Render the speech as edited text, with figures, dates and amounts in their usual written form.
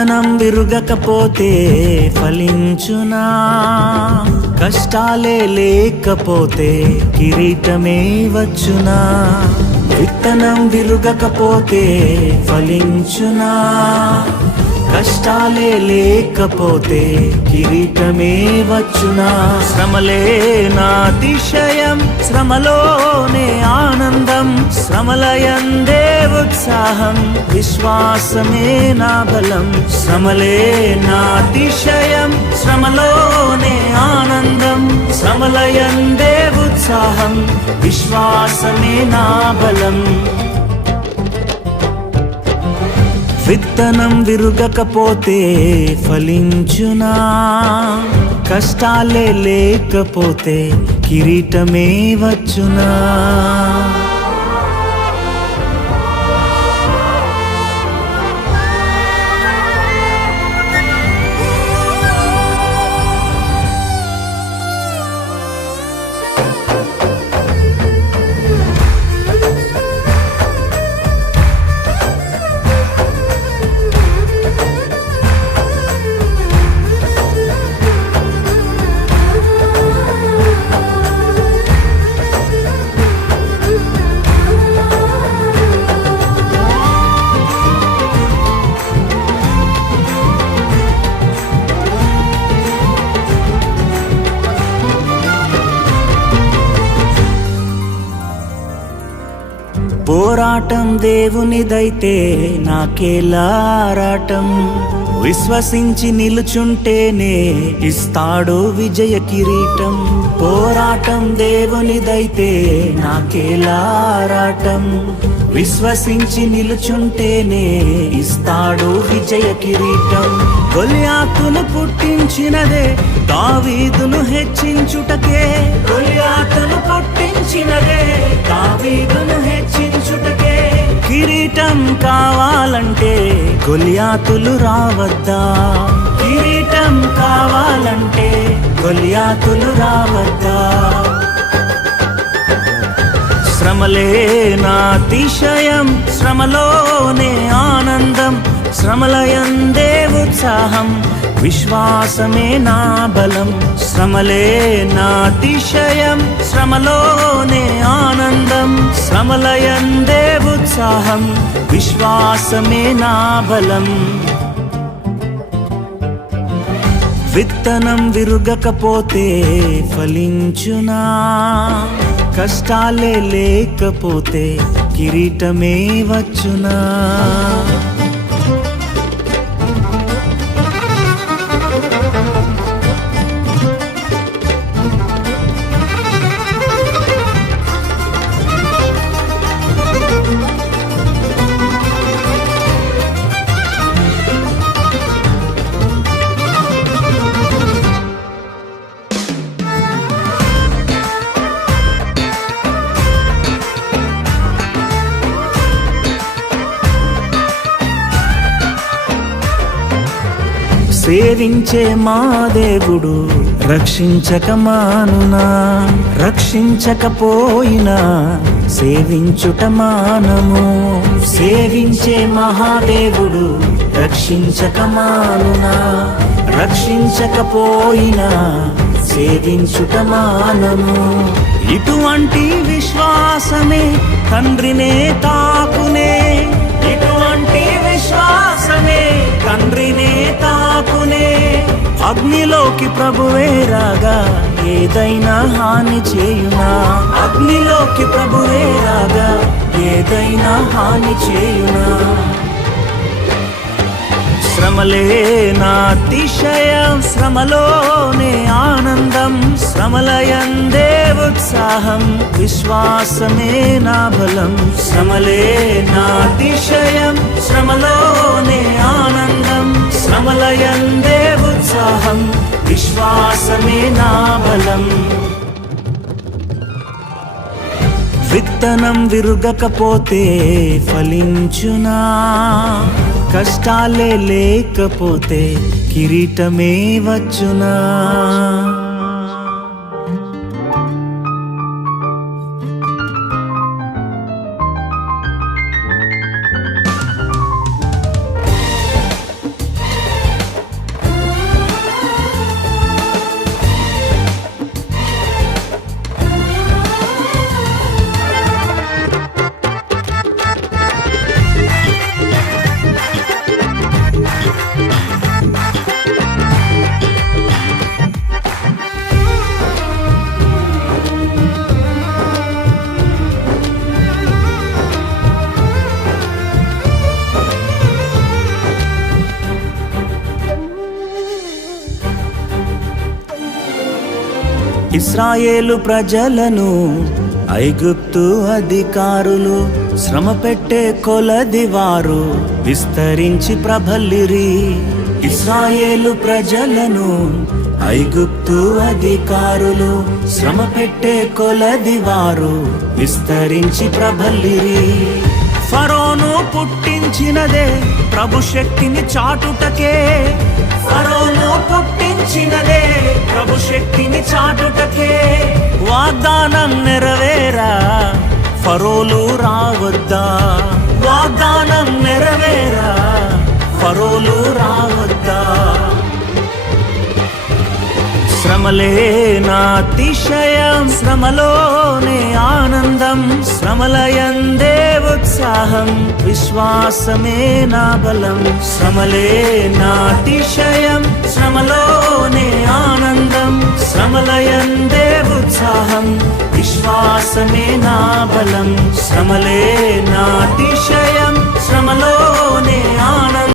విత్తనం విరుగకపోతే ఫలించునా? కష్టాలే లేకపోతే కిరీటమే వచ్చునా? విత్తనం విరుగకపోతే ఫలించునా? కష్టాలే లేకపోతే కిరీటమే వచ్చునా? శ్రమలే నా అతిశయం, శ్రమలోనే ఆనందం, శ్రమలయందే ఉత్సాహం, విశ్వాసమే నా బలం. శ్రమలే నా అతిశయం, శ్రమలోనే ఆనందం, శ్రమలయందే ఉత్సాహం, విశ్వాసమే నా బలం. విత్తనం విరుగకపోతే ఫలించునా? కష్టాలే లేకపోతే కిరీటమే వచ్చునా? పోరాటం దేవునిదైతే నాకేలా ఆరాటం, విశ్వసించి నిలుచుంటేనే ఇస్తాడు విజయ కిరీటం. పోరాటం దేవునిదైతే నాకేలా ఆరాటం, విశ్వసించి నిలుచుంటేనే ఇస్తాడు విజయ కిరీటం. గొలియాతును పుట్టించినదే దావీదును హెచ్చించుటకే, గొలియాతును పుట్టించినదే దావీదును హెచ్చించుటకే. కిరీటం కావాలంటే గొలియాతులు రావద్దా? కిరీటం కావాలంటే గొలియాతులు రావద్దా? శ్రమలే నా అతిశయం, శ్రమలోనే ఆనందం, శ్రమలయందే ఉత్సాహం, విశ్వాసమే నా బలం. శ్రమలే నా అతిశయం, శ్రమలోనే ఆనందం, శ్రమలయందే ఉత్సాహం, విశ్వాసమే నా బలం. విత్తనం విరుగకపోతే ఫలించునా? కష్టాలే లేకపోతే కిరీటమే వచ్చునా? సేవించే మా దేవుడు రక్షించక మానునా? రక్షించకపోయినా సేవించుట మానము. సేవించే మహాదేవుడు రక్షించక మానునా? రక్షించకపోయినా సేవించుట మానము. ఇటువంటి విశ్వాసమే తండ్రినే తాకునే, ఇటువంటి విశ్వాసమే తండ్రినే తాకునే. అగ్నిలోకి ప్రభువే రాగా ఏదైనా హాని చేయునా? అగ్నిలోకి ప్రభువే రాగా ఏదైనా హాని చేయునా? శ్రమలే నా అతిశయం, శ్రమలోనే ఆనందం, శ్రమలయందే ఉత్సాహం, విశ్వాసమే నా బలం. శ్రమలే నా అతిశయం, శ్రమలోనే ఆనందం, శ్రమలయందే ఉత్సాహం, విశ్వాసమే నా బలం. విత్తనం విరుగకపోతే ఫలించునా? కష్టాలే లేకపోతే కిరీటమే వచ్చునా? ఇశ్రాయేలు ప్రజలను ఐగుప్తు అధికారులు శ్రమ పెట్టే కొలది వారు విస్తరించి ప్రబలిరి. ఇశ్రాయేలు ప్రజలను ఐగుప్తు అధికారులు శ్రమ పెట్టే కొలది వారు విస్తరించి ప్రబలిరి. ఫరోను పుట్టించినదే ప్రభు శక్తిని చాటుటకే, ఫరోను పుట్టించినదే ప్రభు శక్తిని చాటుటకే. వాగ్దానం నెరవేరా ఫరోలు రావద్దా, వాగ్దానం నెరవేరా ఫరోలు రావద్దా. శ్రమలే నా అతిశయం, శ్రమలోనే ఆనందం, శ్రమలయందే ఉత్సాహం, విశ్వాసమే నా బలం. శ్రమలే నా అతిశయం, శ్రమలోనే ఆనందం, శ్రమలయందే ఉత్సాహం, విశ్వాసమే నా బలం. శ్రమలే నా అతిశయం.